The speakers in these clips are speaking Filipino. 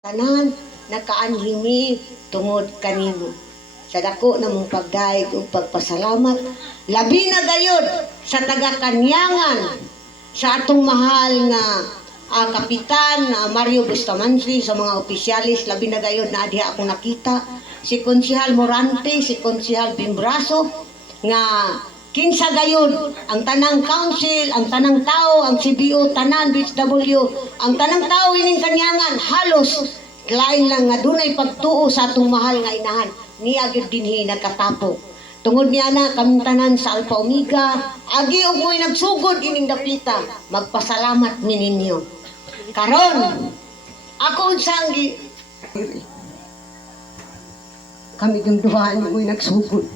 Tanan nakaanhimi tungod kanimo. Sa dako namong pagdaig ug pagpasalamat, labi na gayud sa taga-Kanyangan sa atong mahal nga kapitan Mario Bustamante, sa mga opisyalis, labi na gayud na diha akong nakita si Konsehal Morante, si Konsehal Bimbraso nga kinsa gayud ang tanang council, ang tanang tao, ang CBO, tanan BHW, ang tanang tao ining Kanyangan halos lain lang nga dunay pagtuo sa atong mahal nga inahan. Niya gyud dinhi nagkatapo. Tungod niya na kami tanan sa Alpha Omega, agi og mo'y nagsugod ining dapita, magpasalamat mi ninyo. Karon ako unsang kami yung duha mo'y nagsugod.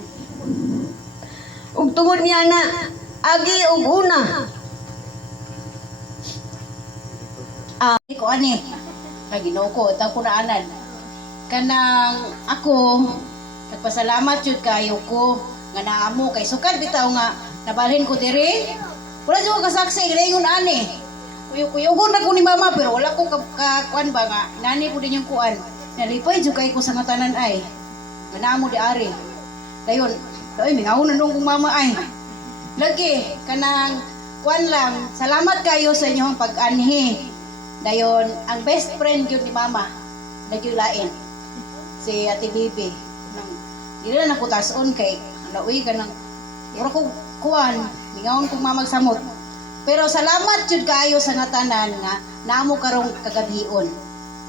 Ug tungod niya na agi og una Ko ani kay Ginoo ko taw ko naanan kanang ako nagpasalamat jud kayo ko nga naamo kay sukad bitaw nga nabalhin ko diri wala jud ko kasaksi gilingon ani uyugon na ko ni mama pero wala ko kuan ba nga nani po din yung kuan nalipay jud kay ko sa ngatanan ay nga naamo di ari dayon mingawon na kong mama ay lagi kanang kuan lang salamat kayo sa inyong pag-anhi. Dayon, ang best friend yun ni Mama, nagyulain, si Ate Bibi. Hindi na nakutason kay, nauwi ka ng, wala ko kuwan, mingawon kong mamagsamot. Pero salamat yun kayo sa natanan nga, naamo karong kagabion.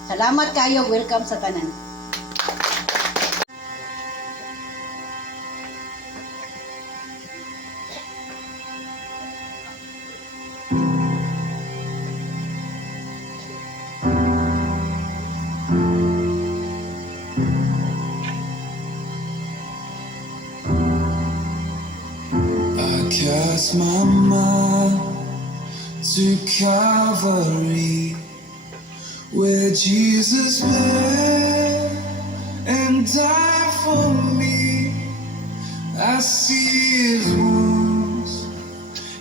Salamat kayo, welcome sa tanan. Cast my mind to Calvary, where Jesus bled and died for me. I see His wounds,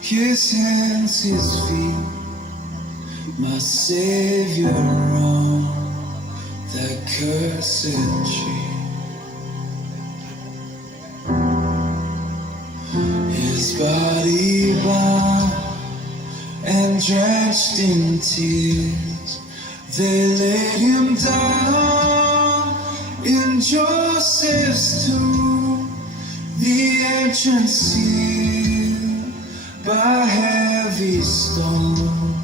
His hands, His feet, my Savior on that cursed tree. His body bound and drenched in tears, they laid Him down in Joseph's tomb, the entrance sealed by heavy stone.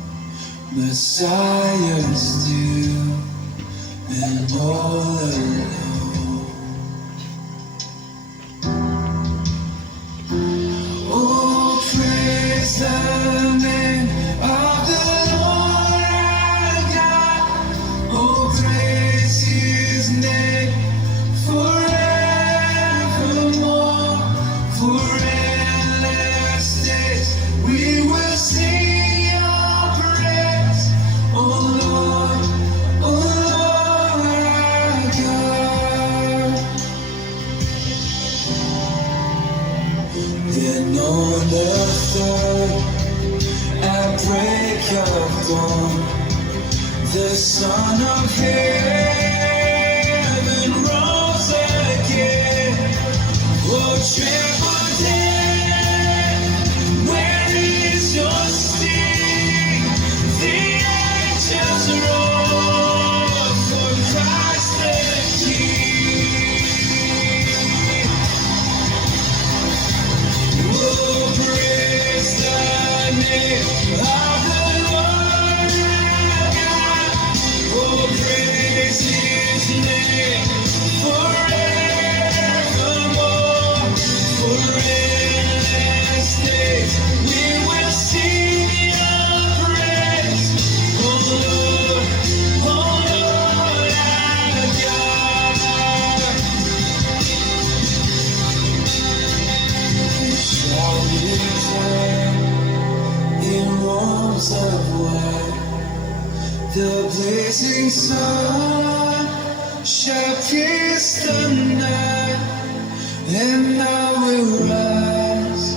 Messiah still and all alone. The name of the Lord our God, oh praise His name forevermore. For endless days we will sing Your praise, oh Lord our God. Then on the third at break of dawn, the Son of Heaven rose again. Oh, tremble dead, where is your sting? The angels roar for Christ the King. Oh, praise the name of the Lord our God. Oh, praise His name forevermore. For endless days we will sing Your praise, oh Lord our God. We shall return in robes of white, the blazing sun shall kiss the night, and I will rise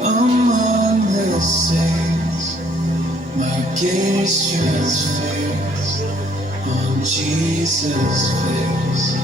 among the saints, my gaze transfixed on Jesus' face.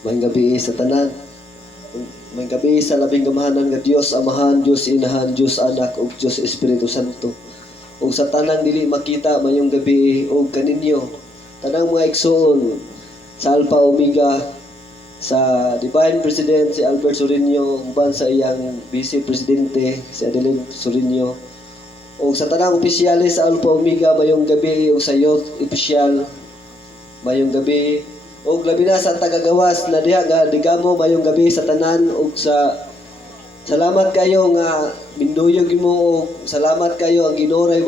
May gabi sa tanan. May gabi sa labing gamahanan nga Dios Amahan, Dios Inahan, Dios Anak ug Dios Espiritu Santo. Ug sa tanang dili makita mayong gabi ug kaninyo tanang mga igsoon sa Alpha Omega, sa Divine President si Albert Sorinio, uban sa iyang Vice Presidente si Adeline Sorinio, ug sa tanang opisyalis sa Alpha Omega mayong gabi ug sa youth official mayong gabi. Og labi na sa tagagawas na diha nga digamo mayong gabi sa tanan ug sa salamat kayo nga minduyog mo og salamat kayo ang Ginoray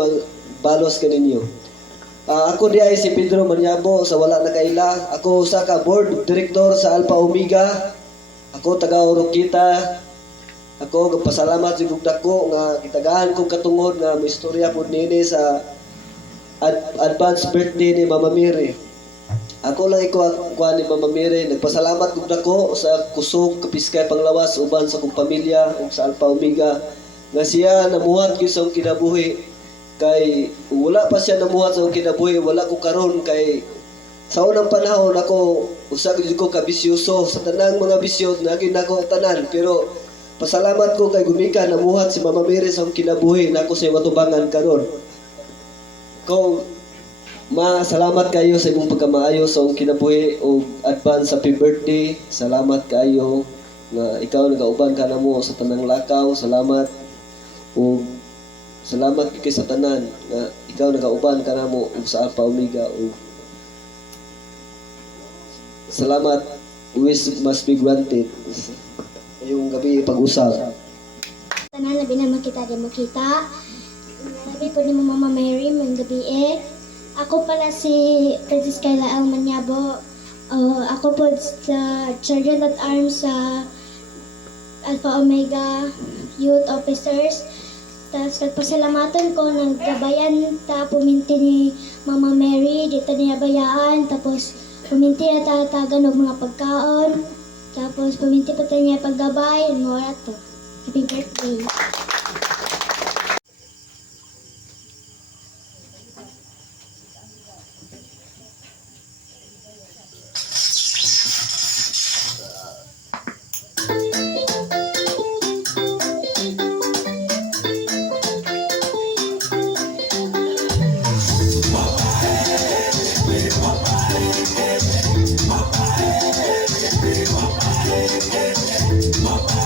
balos kaninyo. Ako di ay si Pedro Maniabo sa wala na kaila. Ako usa ka board director sa Alpha Omega. Ako taga Oroquita. Ako gapasalamat sa dako nga gitagahan kong katungod nga may istorya pud nini sa advance birthday ni Mama Mary. Ako lang ikuha ni Mama Mary. Nagpasalamat kong dako sa kusog kapiskay panglawas uban sa kong pamilya ug sa Alpha Omega nga siya namuhat gyud sa akong kinabuhi. Kay wala pa siya namuhat sa akong kinabuhi, wala ko karon kay sa unang panahon ako usa gyud ko kabisyoso sa tanang mga bisyo naging nako tanan, pero pasalamat ko kay gumika namuhat si Mama Mary sa akong kinabuhi nako sa matubangan karon. Ko salamat kayo sa imong pagkamaayo sa akong kinabuhi ug advance happy birthday. Salamat kayo nga ikaw nagauban ka namo sa tanang lakaw. Salamat ug salamat kay sa tanan nga ikaw nagauban ka namo ug sa Alpha Omega ug salamat. Wish must be granted. Yung gabi pag-usap. Tanan labi na makita di makita. Labi po ni Mama Mary mang gabi. Ako pala si Princess Kayla L. Maniabo. Ako po sa Sergeant at Arms sa Alpha Omega Youth Officers. Tapos nagpasalamatan ko, naggabayan ta, puminti ni Mama Mary, dito niya bayaan. Tapos puminti na tatagan ng mga pagkaon. Tapos puminti pa niya paggabay. Mura to. Happy birthday. My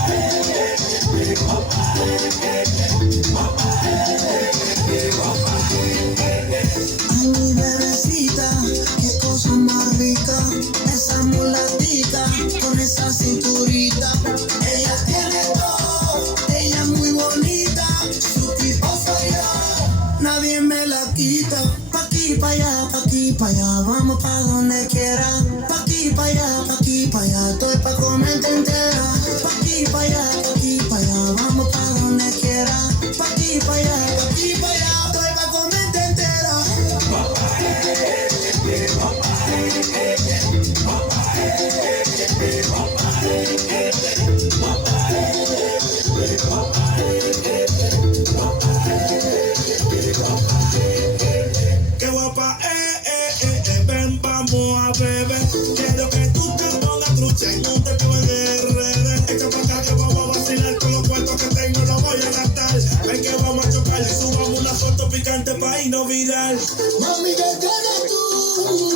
bailar. Mami, que tienes tú,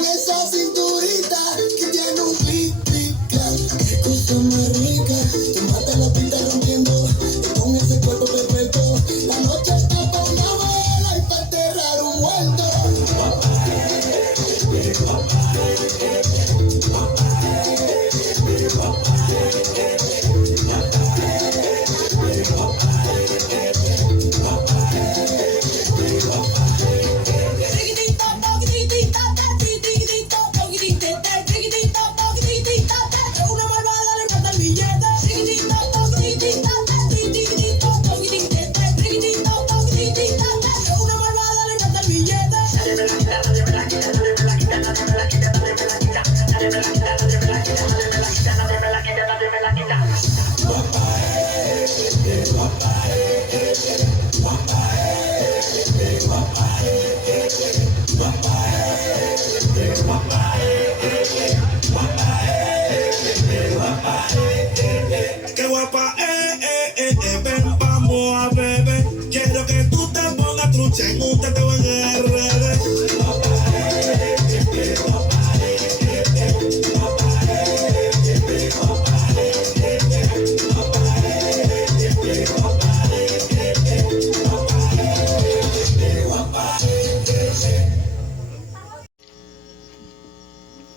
esa cinturita que tiene un clic, clic, clac. Qué cosa más rica, tú matas la pinta rompiendo y con ese cuerpo perfecto. La noche está pa' una vela y pa' enterrar un muerto. Una malvada le mata el billete. Una malvada le mata el billete. Qué guapa, ven, vamos a beber. Quiero que tú te pongas trucha en un teteo en RD.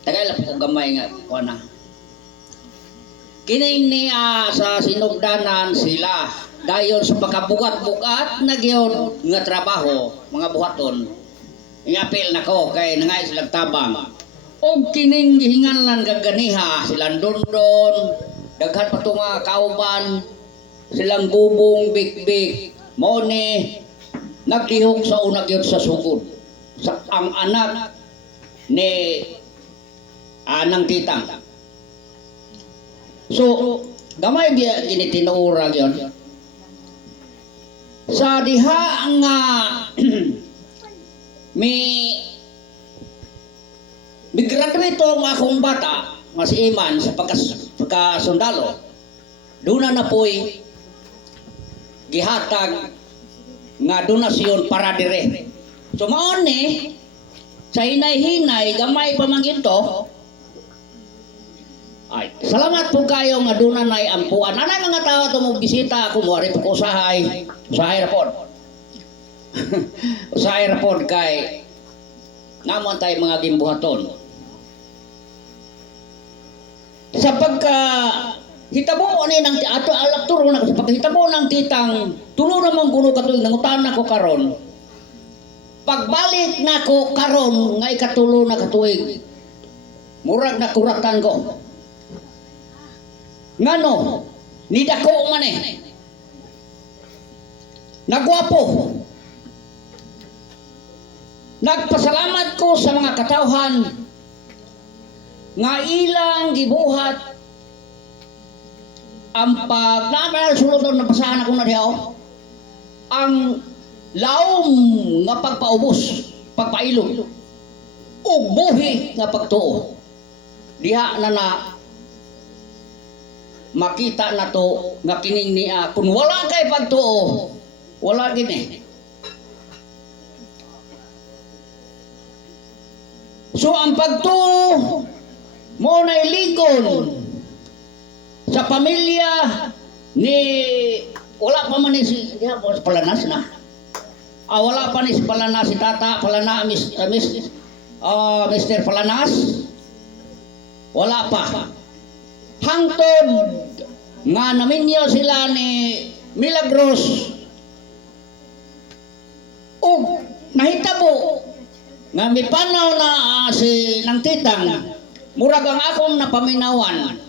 Tagay lang po gamay nga kuana. Kining niya sa sinugdanan sila dayon sa pagkabugat-bugat na giyon nga trabaho mga buhaton. Iapil nako kay nangay silang tabang. Og kining gihinganlan gaganiha silang dondon, daghan pa to mga kauban, silang bubong big-big, mo ni naglihok sa una gyud sa sugod. Sa ang anak ni anang titang. So, gamay biya ginitinuura yon. Sa diha nga may graduate ang akong bata nga si Iman sa pagkasundalo. Doon na po'y gihatag nga donasyon para dire. So maon ni sa hinay-hinay gamay pa man ginto. Ay, salamat po kayo nga doon na ampuan. Ano mga tao ito mo bisita ako mo rin po usahay rapod. Usahay rapod kay naman tayo mga gimbuhaton. Sa pagka hitabo ni nang ato alak turo na sa pagkahitabo ng titang tulo naman kuno katuig nangutan ako karon. Pagbalik nako karon nga ikatulo na katuig. Murag na kuratan ko. Ngano, ni dako man eh. Nagwapo. Nagpasalamat ko sa mga katawhan nga ilang gibuhat ang sulod na basahan ako na diyaw ang laom nga pagpaubos, pagpailog ug buhi nga pagtuo. Diha na makita na to nga kining niya kung wala kay pagtuo wala gini. So ang pagtuo mo na iligon sa pamilya ni wala pa man ni si Palanas na. Wala pa ni si Palanas si Tata Palanas Mr. Palanas. Wala pa. Hangtod nga naminyo sila ni Milagros o nahitabo nga may panaw na si nang titang murag ang akong napaminawan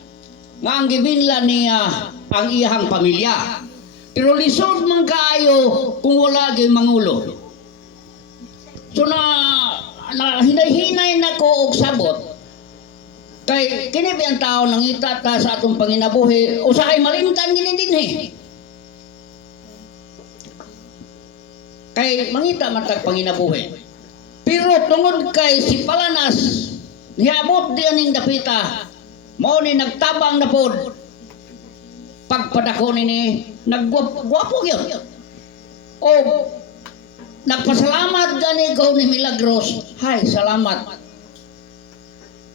nga ang gibinla niya ang iyang pamilya pero lisod man kaayo kung wala gyud mangulo. So na hinay-hinay na ko og sabot kay kini ang tao nang itata sa atong panginabuhi usahay malimtan gini dinhi. Kay mangita matag panginabuhi. Pero tungod kay si Palanas niabot di aning dapita mao ni nagtabang na pod pagpadako ni nagguwapo gyud. O nagpasalamat gani ikaw ni Milagros. Hay, salamat.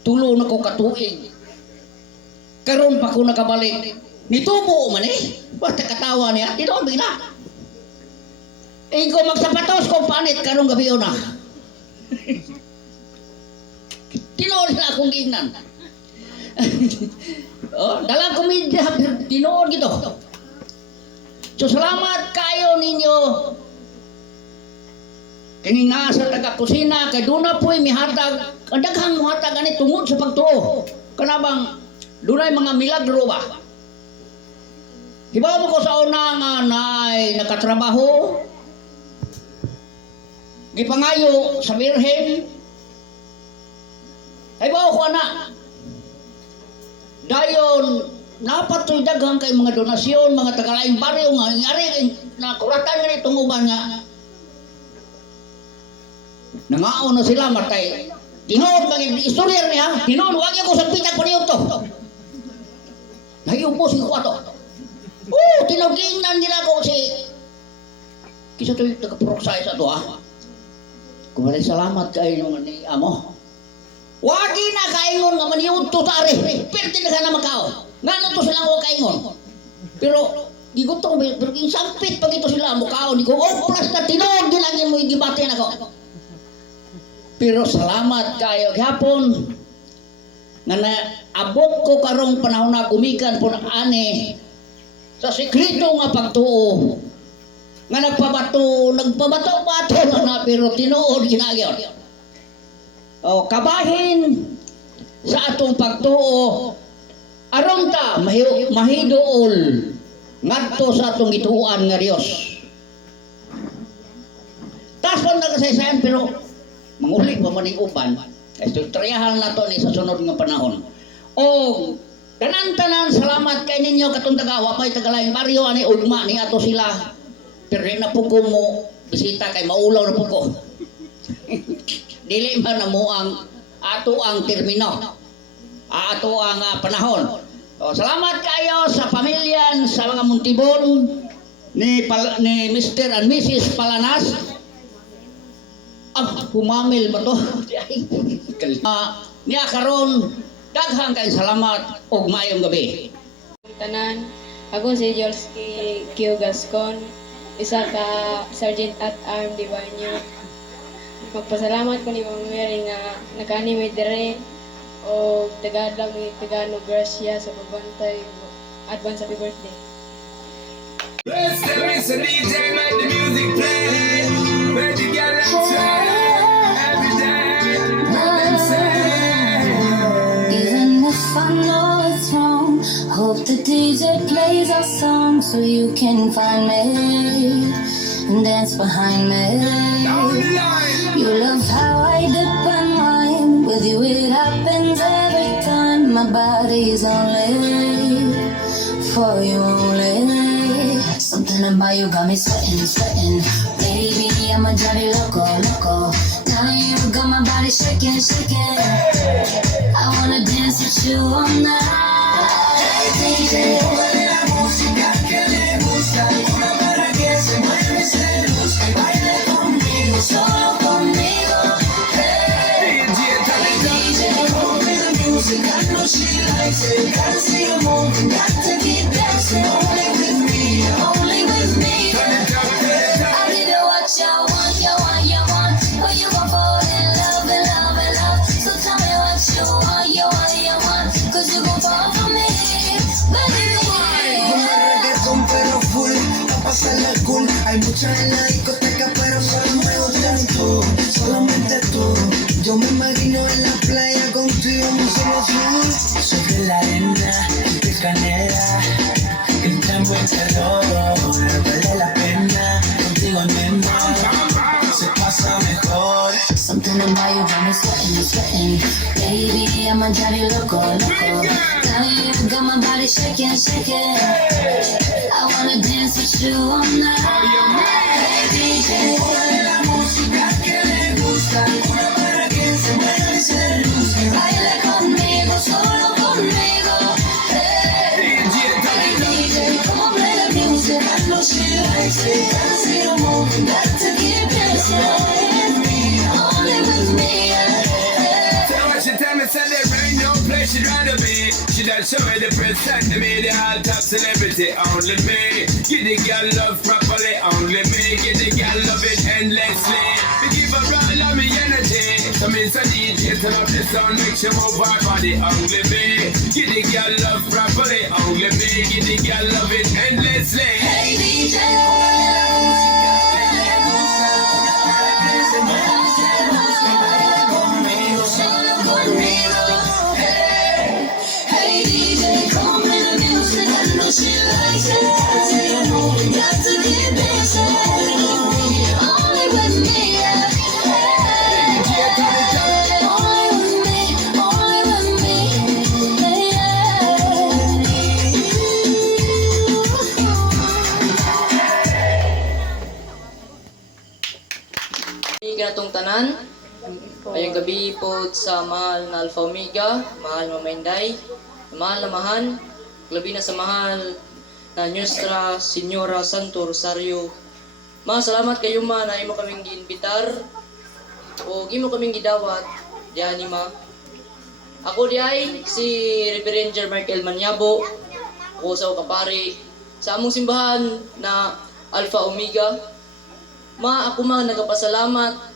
Tulo na ko katuig. Karon pa ko nakabalik. Nitubo man eh. Basta katawa niya. Tinoon bigla. Ikaw magsapatos kong panit karong gabi na. Tinoon na akong gingnan. Oh, dalang komedya, tinoon gito. So salamat kayo ninyo. Kini nga sa taga-kusina, kay doon na po'y mihatag, ang daghang muhatag ani tungod sa pagtuo. Kanabang, doon ay mga milagro ba? Hibaw mo ko sa una nga naay nakatrabaho, gipangayo sa Birhen, hibaw ko na, dayon, napatoy daghang kay mga donasyon, mga tagalaing baryo nga, ngari, nakuratan nga ni tunguban nga, nangaon na sila matay. Tinood maging istorya niya. Tinood, huwag niya ko sa pitag pa niyo to. Naiupo si Kuwato. Tinood, kingnan nila ko si... Kisa to yung taga-proksay sa to Kumaray salamat kayo naman ni Amo. Huwag na kaingon nga maniyod to tari. Pwede na ka na magkao. Nga to silang huwag kaingon. Pero... Gigutong, pero yung sampit pag ito sila mukhaon. Di ko, plus na tinood, ginagin mo yung gibatin ako. Pero salamat kayo gihapon nga naabot ko karong panahon na gumikan po na ani sa sekreto nga pagtuo nga nagpabato-bato na pero tinuod ginagyon. O kabahin sa atong pagtuo aron ta mahiduol ngadto sa atong gituan nga Dios. Tas lang nagkasaysayan pero mangulik pa man yung uban, istoryahan na to ni sa sunod ng panahon. O, tanan-tanan, salamat kay ninyo katong taga, wapay tagalayang baryo, ani ugma ni ato sila. Pero na po ko mo, bisita kay maulaw na po ko. Dili man na mo ang ato ang termino, ato ang panahon. O, salamat kayo sa pamilyan, sa mga Montibon, ni Mr. and Mrs. Palanas. Humamil ba to? Niya karon daghang kay salamat og maayong gabi. Tanan, ako si Jolski Q. Gascon, isa ka Sergeant at Arm di Banyo. Magpasalamat ko ni Mama Mary nga nakaani may dire o tagadang ni Tagano Gracia sa pagbantay. Advance happy birthday. Let's tell me some DJ, make the music play. Where you get that every day, let them say. Even if I know it's wrong, hope the DJ plays our song so you can find me and dance behind me. Down the line. You love how I dip and wine. With you it happens every time. My body's only for you only. Something about you got me sweating, sweating. Baby, I'ma drive you loco, loco. Now you got my body shaking, shaking. I wanna dance with you all night. Hey, DJ, Póngale la música que le gusta, una para que se mueve, se luzca y baile conmigo, solo conmigo. Hey, DJ, hold me the music, I know she likes it. Gotta see her moving, got to keep dancing. Only with me, only with me. turn it up, turn it up. I'll give you what you want, you want, you want. But you gon' fall in love, in love, in love. So tell me what you want, you want, you want. Cause you gon' fall for me, baby. Con reggaetón pero full, a pasarla cool. Hay muchas en la discoteca pero solo me gustas tú, solamente tú. Yo me imagino en la playa contigo, muy solo tú. Sobre la arena, de canela, el tango entero, vale la pena. Contigo nena, se pasa mejor. Something about you got me sweating, sweating. Baby, I'ma drive you loco, loco. Now you got my body shaking, shaking. I wanna dance with you all night. Hey, DJ, Póngale la música que le gusta, una para que se mueva y se luzca. baila conmigo, solo conmigo. Hey, DJ, come on, play the music. I know she likes it, gotta see her moving, got to keep dancing. to be. She done show me the present to me, the hot top celebrity, only me. Give the girl love properly, only me. Give the girl love it endlessly. We give her all of me energy. So me so DJ turn up the sound, make she move her body, only me. Give the girl love properly, only me. Give the girl love it endlessly. Hey DJ. Hey DJ, come play the music. I know she likes it. You know we got to get busy. Only with me, yeah. Only with me, only with me, Hindi kanatong tanan. Ayong gabi po sa mahal na Alpha Omega, mahal na Mainday, mahal na Mahan, labi na sa mahal na Nuestra Señora Santo Rosario. Salamat kayo ma na imo kaming giinbitar o imo kaming gidawat diyan ni ma. Ako di ay si Reverend Michael Manyabo, ako sa kapari sa among simbahan na Alpha Omega. Ako nagapasalamat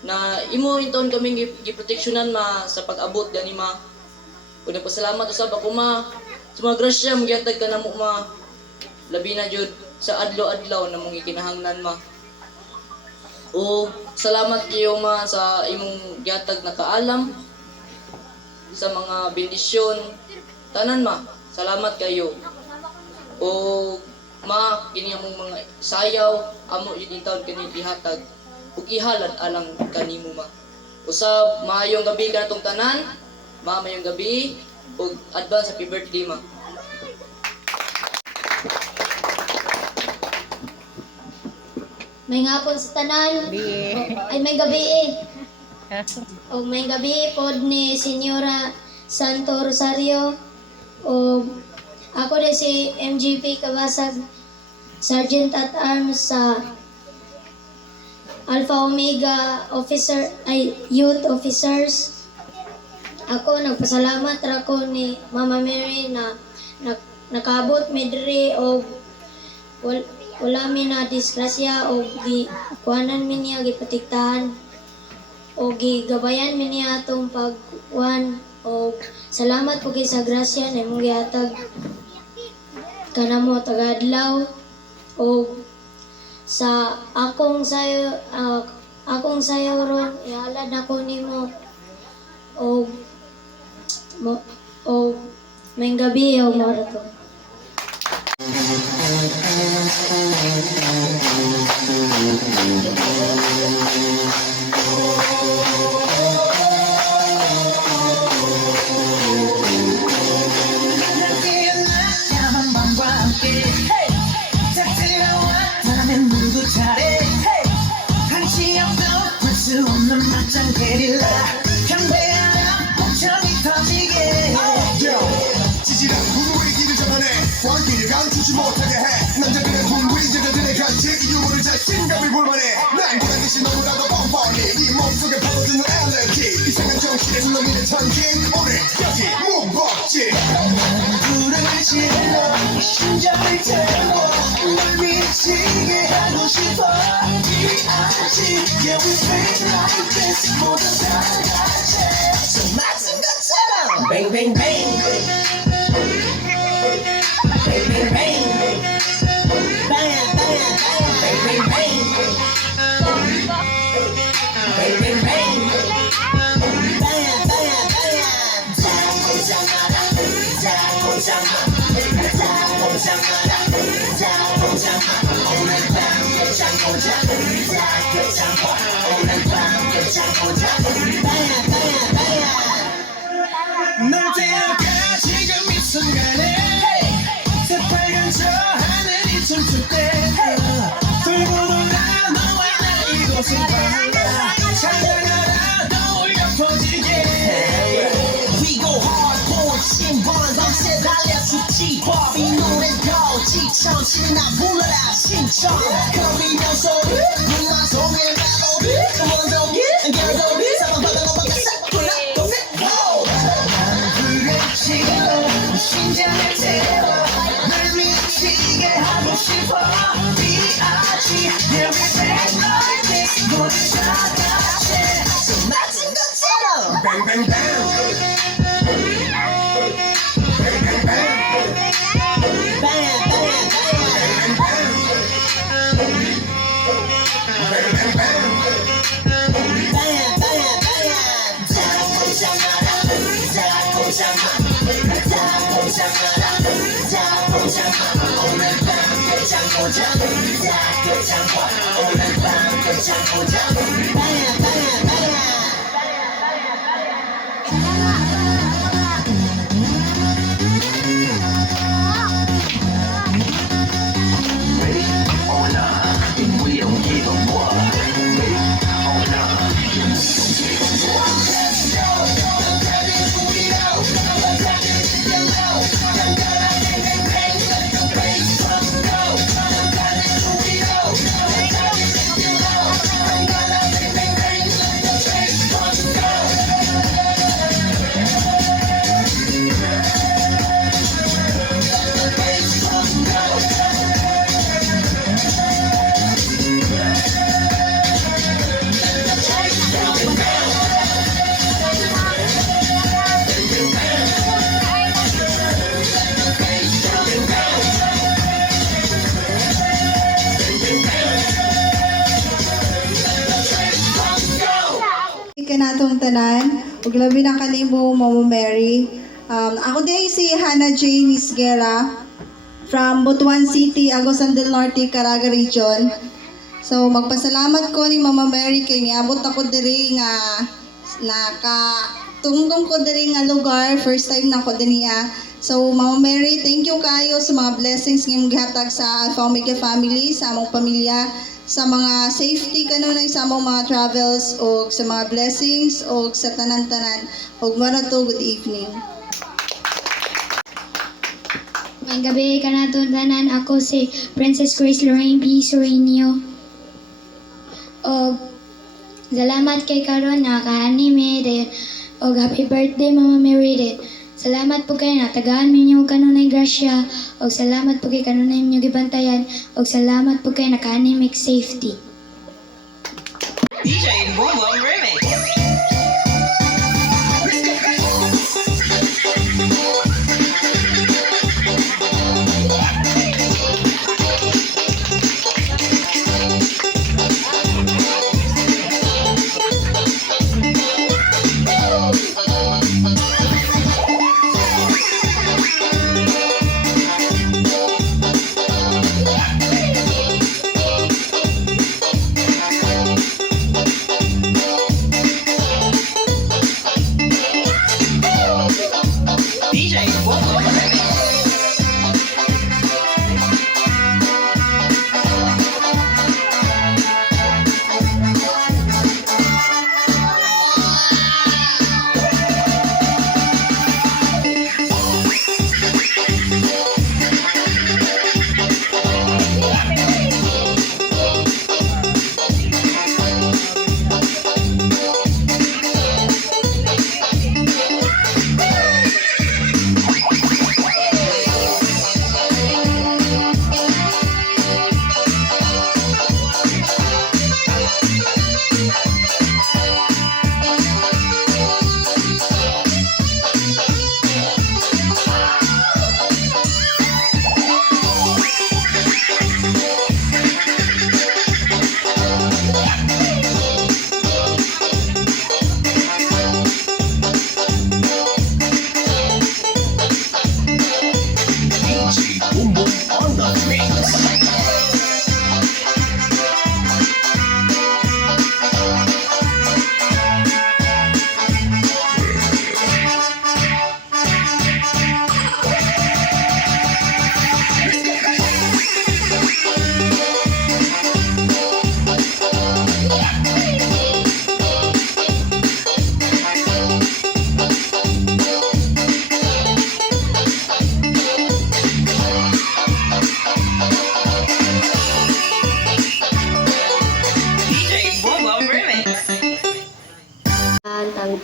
na imo inton kaming giproteksyonan ma sa pag-abot gani ma. Ug nagpasalamat usab ako ma sa mga grasya mo gihatag ka namo ma. Labi na jud sa adlaw-adlaw na mong ikinahanglan ma. O salamat kayo ma sa imong gihatag na kaalam sa mga bendisyon tanan ma. Salamat kayo. O ma kini among mga sayaw amo yun inton kini ihatag ug ihalad alang kanimo ma. Usab maayong gabi kanatong tanan. Maayong gabi ug advance happy birthday ma. May ngapon sa tanan. Ay may gabi O may gabi pod ni Señora Santo Rosario. O ako din si MGP Kabasag, Sergeant at Arms sa Alpha Omega Youth Officers. Ako nagpasalamat ra ko ni Mama Mary na nakaabot mi diri og wala mi na disgrasya og gi kuanan mi niya gipatiktahan og gigabayan mi niya atong pagkuan og salamat po kay sa grasya na imong gihatag kanamo tagadlaw og sa akong sayo ron ihalad ako nimo og may gabi o marathon. 지지랑 분위기 길을 정하네 광기를 감추지 못하게 해 남자들의 분위기 여자들의 간식 유머를 자신감을 불만해 난 그런 듯이 너무나도 뻔뻔히 네 몸속에 파고드는 알레르기 이상한 정신에 술렁이는 천진 오늘 여기 무법지 불을 질러 심장을 태워 날 미치게 하고 싶어 아직 Yeah we feel like this 모두 다 같이 So 맞은 것처럼 Bang bang bang Bang bang bang Bang bang bang Bang bang bang Bang bang bang Bang bang bang 자고자 마라 자고자 마 자고자 마라 자고자 마 오늘 밤 자고자 자고자 마 오늘 밤 자고자 bang bang bang 널 데려가 지금 이 순간에 새빨간 저 하늘이 춤출 때 돌고 돌아 너와 나 이곳을 떠나가 찾아가라 떠올려 퍼지게 We go hard boy 신번 밤새 달려 죽지 법이 노래도 지쳐 신나 불러라 신청 거리며 소리 눈만 속에 멜로디 원더기 girl도 사랑받아 넘어가 싹 골라 또 내 flow Kanatong tanan, ug labi na kanimo Mama Mary. Ako din si Hannah Jane Isguera from Butuan City, Agusan del Norte, Caraga Region. So magpasalamat ko ni Mama Mary kay niabot ako diri nga nakatungtong ko diri nga lugar, first time na ko diniya. So Mama Mary, thank you kayo sa mga blessings nga imong gihatag sa Alpha Omega family, sa among pamilya, sa mga safety kanunay sa among mga travels o sa mga blessings o sa tanan-tanan. Og marato, good evening. May gabi kanatong tanan, ako si Princess Grace Lorraine B. Sorinio. Og salamat kay karon na ka-anime din. Og happy birthday Mama Mary din. Salamat po kayo natagaan ninyo kanunay grasya. Og salamat po kay kanunay ninyo gibantayan. Og salamat po kayo naka-animic safety. DJ Boom Boom Remix.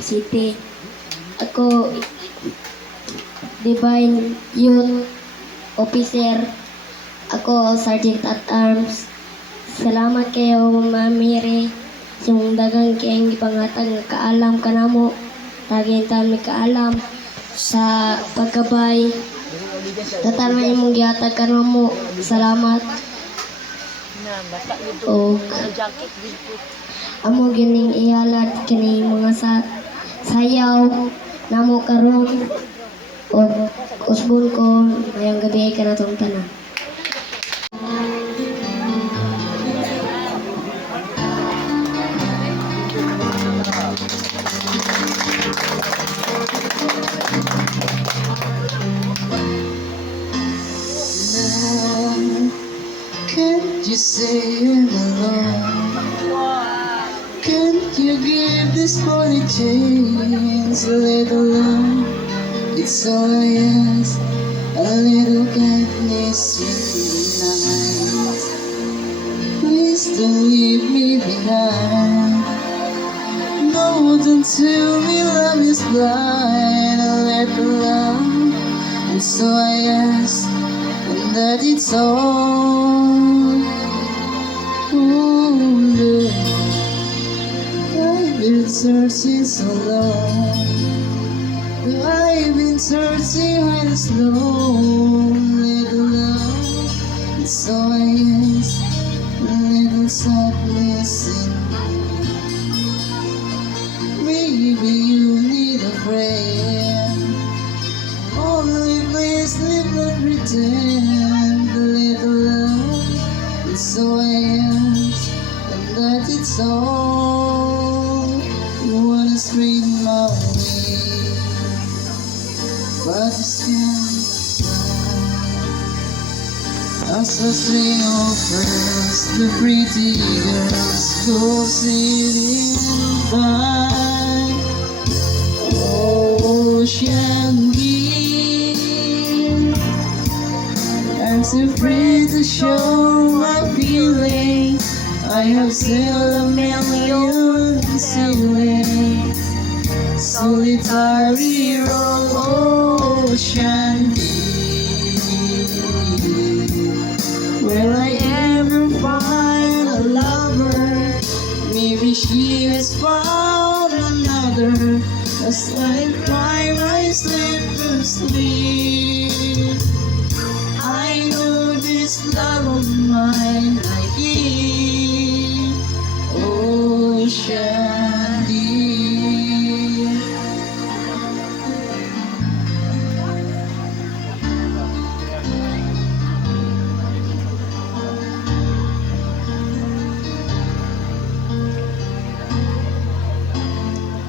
City. Ako, Divine Youth Officer. Ako, Sergeant at Arms. Salamat kayo, Mama Mary. Yung dagang kayong ipangatag nga kaalam ka na mo. Tagin tayo kaalam sa pagkabay. Tatanay mong gihatag ka na mo. Salamat. O, amo gining ihalad kini mga sayaw namo karon o usbon ko mayang gabi ka na tong tanan. you say you're alone? Can't you give this boy a chance? A little love, it's all I ask. A little kindness in your eyes. Please don't leave me behind. No, don't tell me love is blind. A little love, and so I ask, and that it's all. Oh, yeah. I've been searching so long. I've been searching high and slow. Little love, and so I ask, a little sadness in me. Maybe you need a friend. Only please leave not pretend. A little love, and so I ask, and that it's all. You wanna scream my way, but you can't fly. As a string of pearls, the pretty girls go sailing by. Ocean deep, I'm so afraid to show my feelings. I have sailed a million sailings, solitary roll ocean deep. Will I ever find a lover? Maybe she has found another. As I cry my sleepless sleep, I know this love of mine I give. Ocean deep.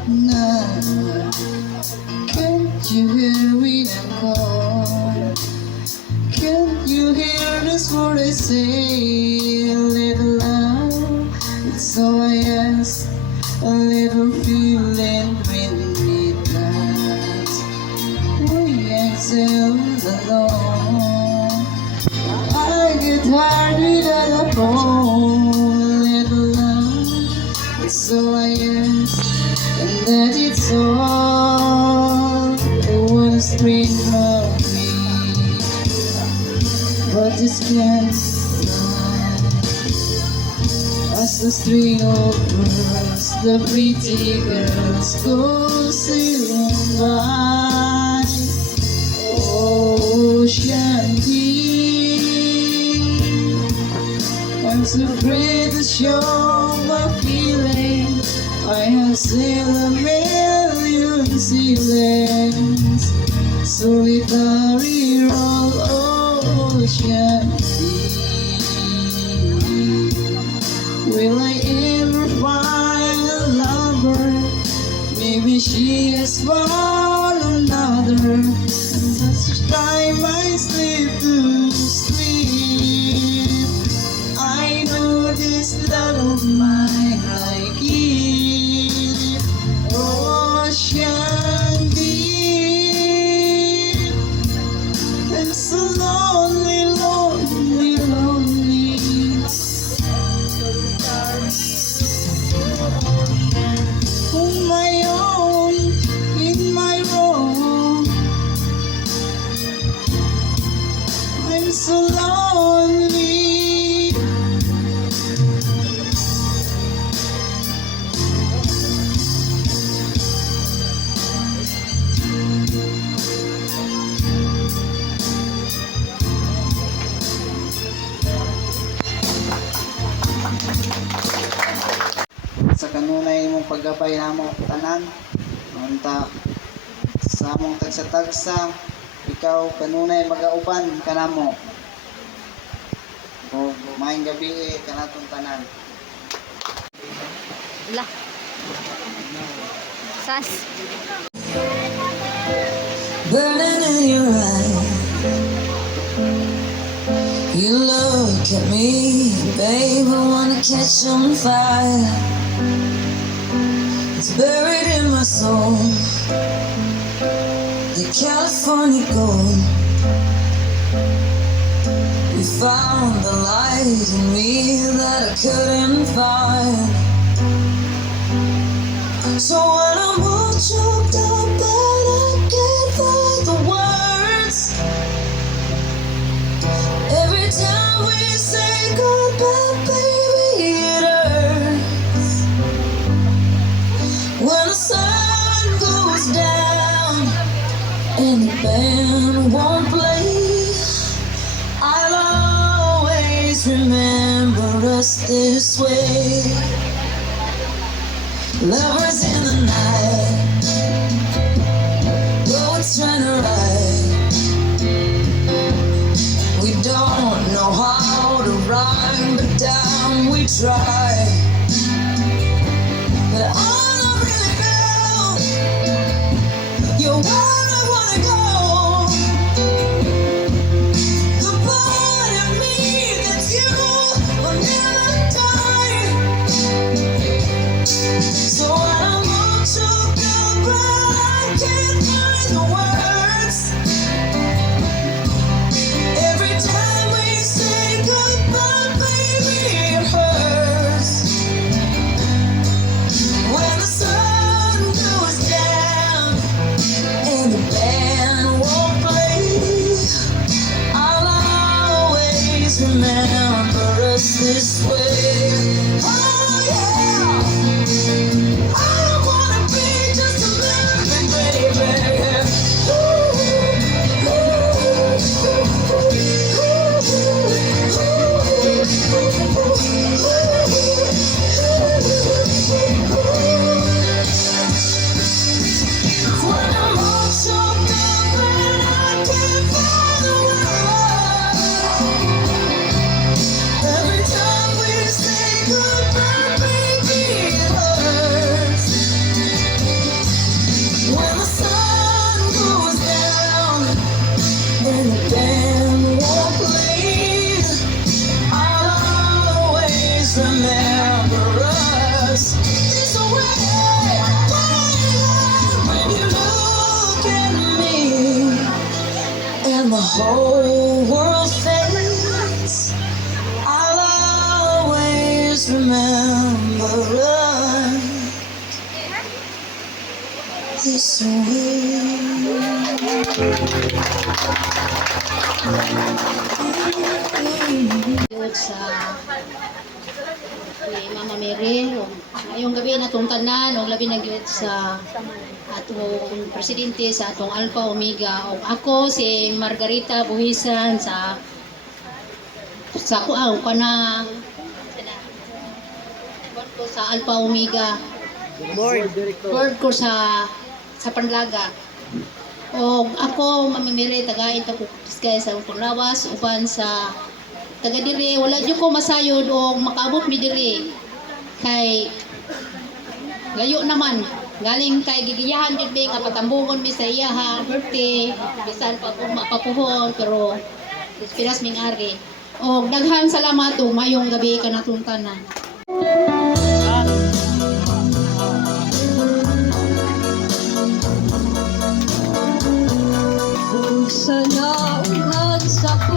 Now, can't you hear when I call? Can't you hear this word I say? A little love, it's all I ask. A little feeling when it lasts. We exhale alone. I get tired without a phone. A little love, it's all I ask, and that it's all. I wanna scream of me, but this can't fly. As the string of pearls, the pretty girls go sailing by. Ocean deep, I'm so afraid to show my feelings. I have sailed a million sailings, solitary roll ocean deep. Will I ever find a lover? Maybe she has found another. And that's the time I sleep to sleep. I know this love of mine I give. Ocean deep, and so lonely, lonely, lonely. On my own, in my room, I'm so lonely. Sa kanunay mong paggabay namo tanan, unta sa among tagsa-tagsa, ikaw kanunay magauban kanamo. O maayong gabi kanatong tanan. Burning in your eyes, you look at me, babe, I wanna catch on fire. It's buried in my soul, the California gold. You found the light in me that I couldn't find. So when I'm all choked up and I can't find the words, every time we say goodbye, baby, it hurts. When the sun goes down and the band won't play, I'll always remember us this way. Lovers in the night, roads trying to ride. We don't know how to rhyme, but damn, we try. But all I really know, you're where I wanna go. The part of me that's you will never die. So when I'm all choked up, but I can't find the words. Every time we say goodbye, baby, it hurts. When the sun goes down and the band won't play, I'll always remember us this way. Oh yeah, I don't wanna be just a memory, baby. When I'm all choked up and I can't find the words, every time we say goodbye, baby, it hurts. When the sun goes down and the band won't play, I'll always remember us this way. When you look at me and the whole world fades, I'll always remember us this way. Yun sa ni Mama Mary, ngayong gabi na itong tanan, o labi na gyud sa atong presidente sa atong Alpha Omega. O ako si Margarita Buhisan sa kuang kanang board ko sa Alpha Omega. Board ko sa Panlaga. O ako, Mama Mary, tagain ta ko kay sa Lawas uban sa taga diri, wala jud ko masayod o makaabot mi diri kay layo naman galing kay gigiyahan jud mi nga patambungon mi sa iyaha birthday bisan pa ko mapapuhon pero piras ming ari. O daghan salamat o mayong gabi kanatong tanan. Sana unghan sa ko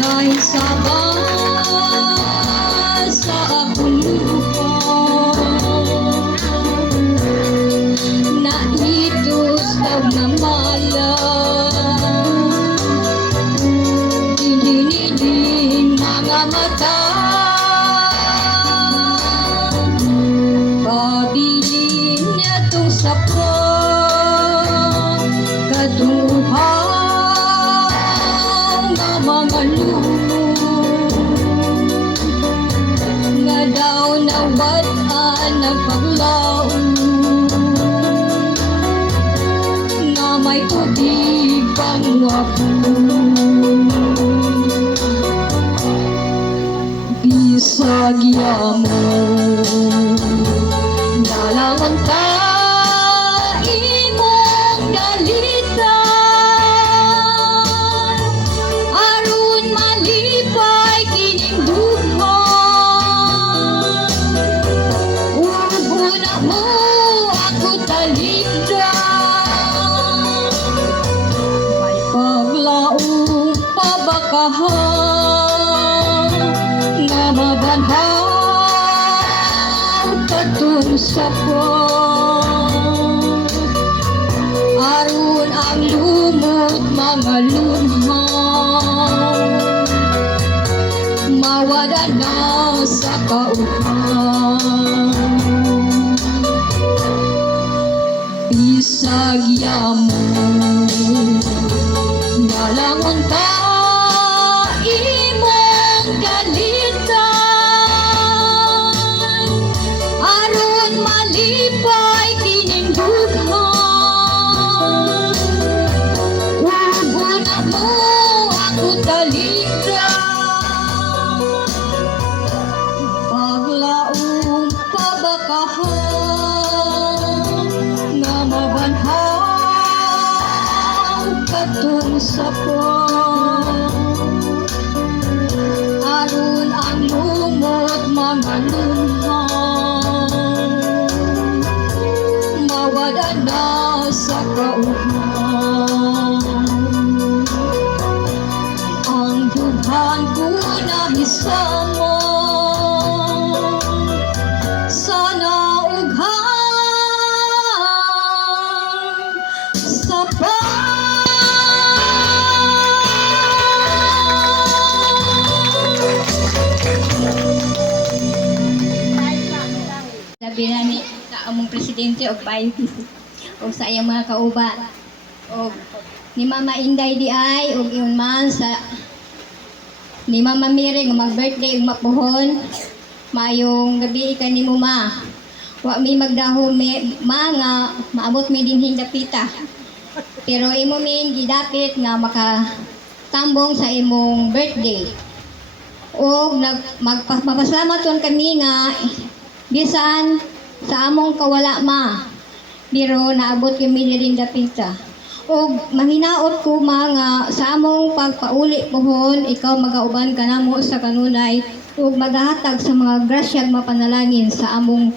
dahil sama sa akong lupa naitos daw na malam dinidin mga mata pabilin niya itong sapro katuhang nga mga nga daw nawatan ang paglaw nga may tubig pang wapo bisag yamo nalangan ka imong galitan pabakahan nga mabanhaw katong sapot aron ang lumot mga lunhaw mawala na sa kauhan bisag yamo nalangon ka imong galitan aron malipay kining dughan ugo na mo ako talikdan paglaong pabakahan nga mabanhaw katong sapon aron ang lumot mga lunhaw mawala na sa kauhan ang dughan ko na hisamo sana ughan sa Labi na ni sa among presidente og payo o sa iyang mga kauban o ni Mama Inday di ay og iyon man sa ni Mama Miri nga mag-birthday ug mapuhon mayong gabi kanimo ma wa mi magdaho nga maabot mi dinhing dapita pero imo min gidapit nga makatambong sa imong birthday og magpasalamat kami nga bisan sa among kawala ma biro naabot kami ring dapita og mahinaot ko mga sa among pagpauli pohon ikaw magauban ka namo sa kanunay ug magahatag sa mga grasya ug mapanalangin sa among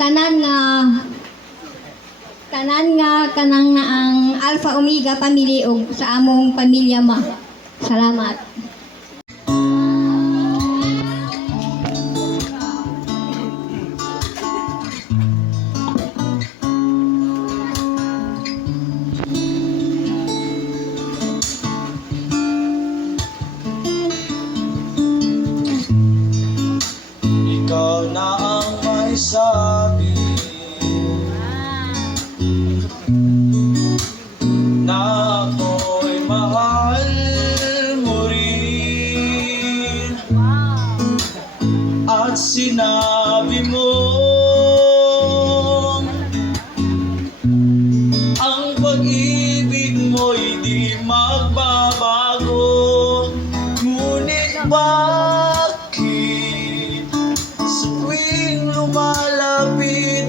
tanan nga kanang ang Alpha Omega family ug sa among pamilya ma. Salamat. Ikaw na ang may sabi na ako'y mahal mo rin at sinabi mo ang pag-ibig mo'y di magbabago ngunit bakit sa tuwing lumalapit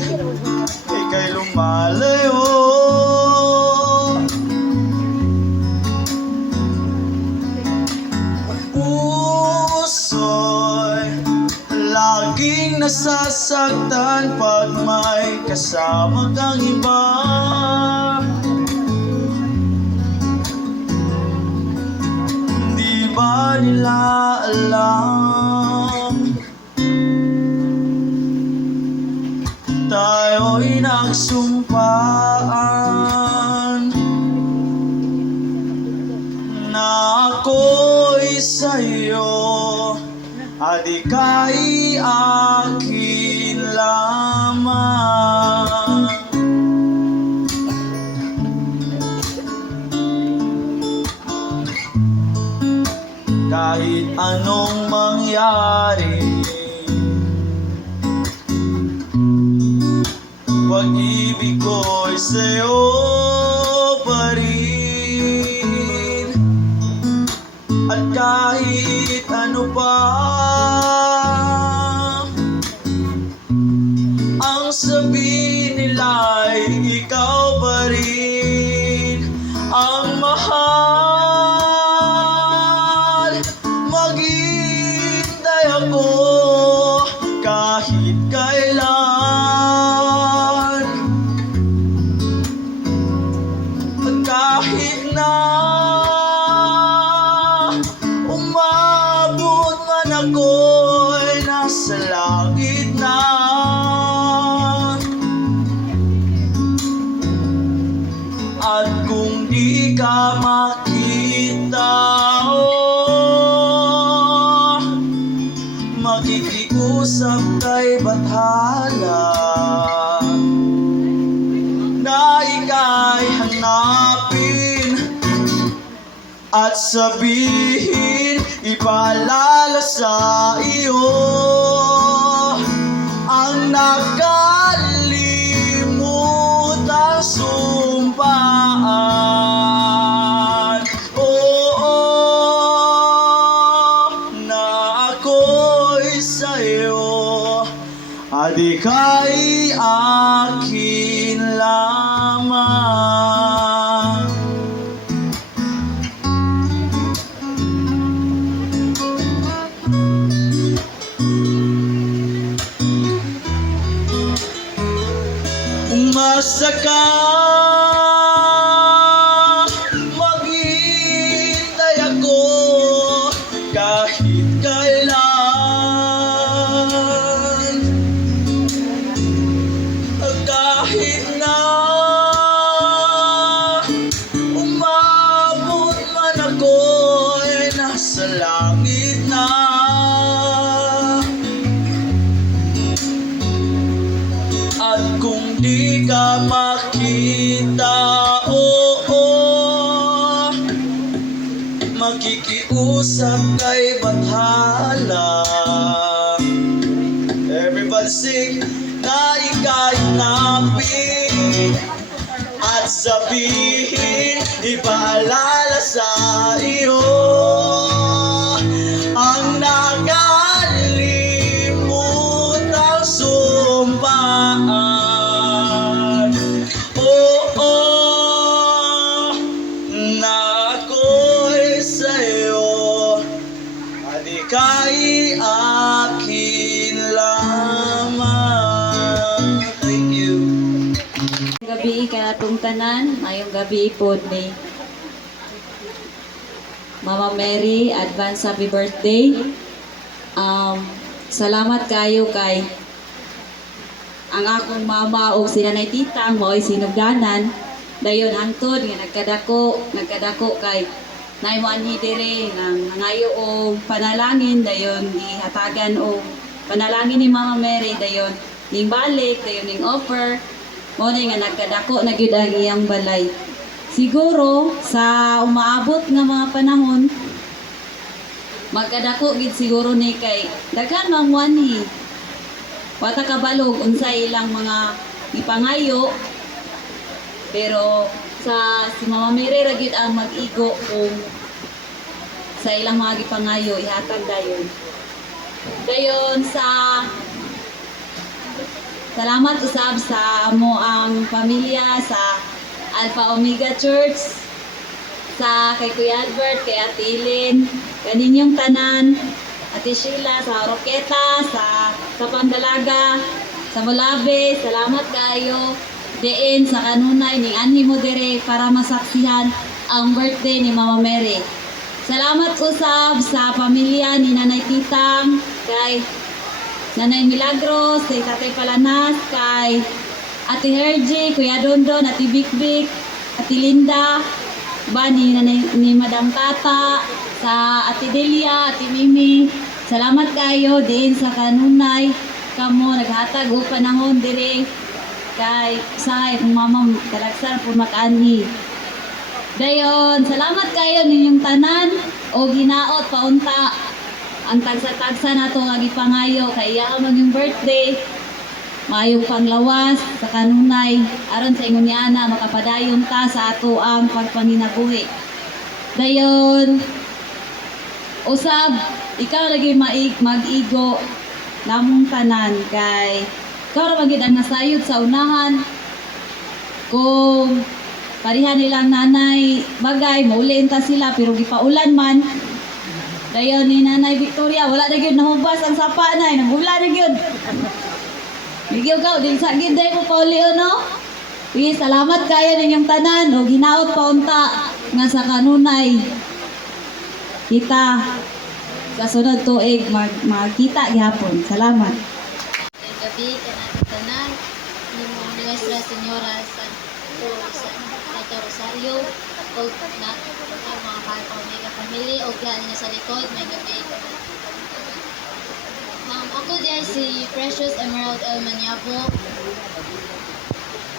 ika'y lumalayo puso'y laging nasasaktan pag may kasama kang iba di ba nila alam tayo'y nagsumpaan na ako'y sa'yo at ika'y akin lamang kahit anong mangyari pag-ibig ko'y sa'yo pa rin at kahit ano pa ang sabihin nila'y ikaw pa rin ang mahal maghihintay ako kahit kailan kahit na sabihin, ipaalala sa iyo ang nakalimutang sumpaan. Oo, na ako'y sa'yo at ika'y akin lamang. Umasa ka, maghihintay ako kahit kailan. Kahit na umabot man ako'y nasa langit na. At kung di ka makita, oo, makikiusap kay Bathala. Everybody sing, na ika'y napin at sabihin, ipaalala sa iyo ang nakalimutang sumpaan. Oo, na ako'y sa'yo at ika'y akin lamang. Thank you. Gabi kanatong tanan, mayong gabi po ni Mama Mary, advance happy birthday. Salamat kayo kay ang akong mama o sinanay tita mo ay sinugdanan. Dayon hangtod nga nagkadako kay nay mo anhi dire nang nangayo o panalangin, dayon gihatagan o panalangin ni Mama Mary, dayon ning balik, dayon ning offer. Mo nga nagkadako na gyud ang iyang balay. Siguro sa umaabot nga mga panahon magkadako gid siguro ni kay daghan mangwani. Wata kabalog unsay ilang mga ipangayo, pero si Mama Mary ra gyud ang mag-igo kung sa ilang mga gipangayo ihatag dayon. Dayon salamat usab sa amo ang pamilya sa Alpha Omega Church, sa kay Kuya Albert, kay Ate Ilin, kaninyong tanan, Ate Sheila, sa Roqueta, sa Pandalaga, sa Molabe, salamat kayo. Diin sa kanunay ning anhi mo dire para masaksihan ang birthday ni Mama Mary. Salamat usab sa pamilya ni Nanay Titang, kay Nanay Milagros, kay Tatay Palanas, kay Ate Hergie, Kuya Dondon, Ate Bikbik, Ate Linda, ni Madam Tata, sa Ate Delia, Ate Mimi. Salamat kayo din sa kanunay kamo naghatag og panahon dire kay sa mama talagsan po makanhi. Dayon, salamat kayo ninyong tanan o ginaot paunta ang tagsa-tagsa nato nga gipangayo kay iya maging birthday. Mayong panglawas sa kanunay aron sa ingon niana makapadayon ta sa ato ang pagpanginabuhi. Dayon, usab ikaw lagi mag-igo namong tanan kay ikaw ra magid ang nasayod sa unahan. Kung parihan nilang nanay bagay maulin ta sila pero gipaulan man. Dayon ni Nanay Victoria wala na gyud nahubas ang sapa nay, nagula na gyud. Bigyaw ka din sa gid day mo pauli no. Wi salamat kayo ninyong tanan og hinaot paunta nga sa kanunay. Kita sa sunod tuig magkita gyapon. Salamat. Gabi tanan ni mo Nuestra Señora Santa Rosario o na mga Alpha Omega family o yan niya sa likod may gabi. Ako diay si Precious Emerald El Maniabo,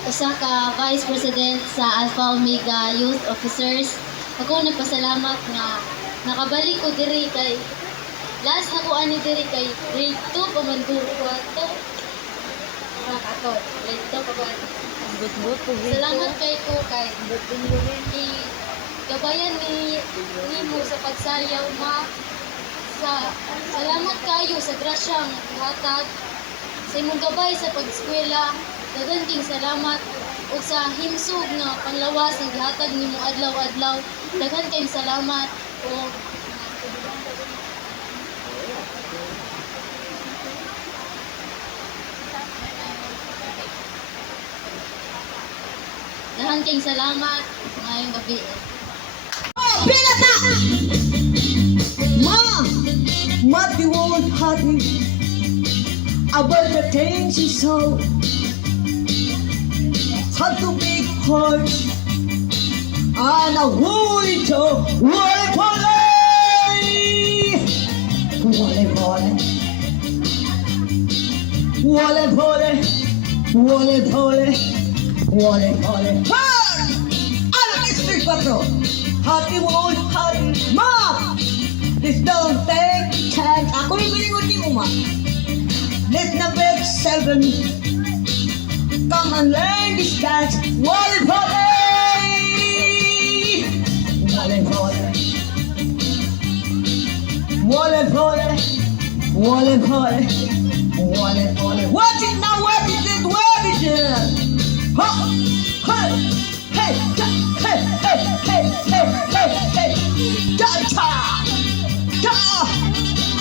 usa ka Vice President sa Alpha Omega Youth Officers Ako nagpasalamat nga nakabalik ko diri kay last na ko ani diri kay grade 2 pa man ko ato. Ako, grade 2 pa ba? Salamat kay ko kay ni gabayan ni mo sa pagsayaw ma. Salamat kayo sa grasyang hatag sa imong gabay sa pag-eskwela. Daghan king salamat ug sa himsog nga panlawas nga gihatag nimo adlaw-adlaw. Daghan kayong salamat ug daghan kayong salamat ngayong gabi. Pinata! Ma! What you want, honey? About the things you saw. Had to big heart. And a woolly toe. Wale pole! Wale pole. Wale pole. Wale pole. Wale pole. Hey! Ano district ba to? Hati won't hati. Ma! This don't take chance. Ako rin bilingon di mo, ma. Let's number 7. Come and learn this dance. Wale pole! Wale pole. Wale pole. Wale pole. Wale pole. What is now? What is it? What is it? Ha! Hey! Hey! Hey! Hey! Hey! Hey! Hey! Hey! Cha-cha! Cha!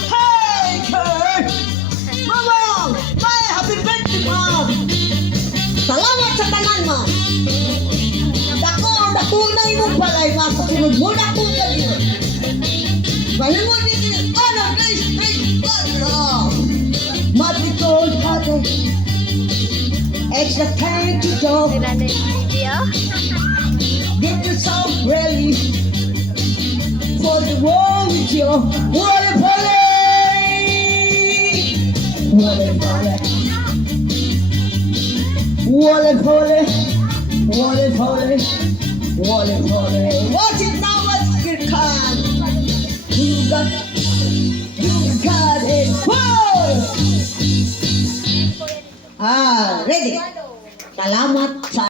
Hey, Kurt! Mama! May happy birthday, Mom! Salamat sa tanan, Mom! Dako na imong balay, Mom. Kasunod mo na kung ganyan. Bahin mo din ano, please, Mother Gold Hearted. Extra thank you, Joe. Get yourself ready for the war with you. Wale pole! Wale pole! Wale pole! Wale pole! Wale pole! Watch it now, what's your card? You got it! Whoa! Ready? Salamat sa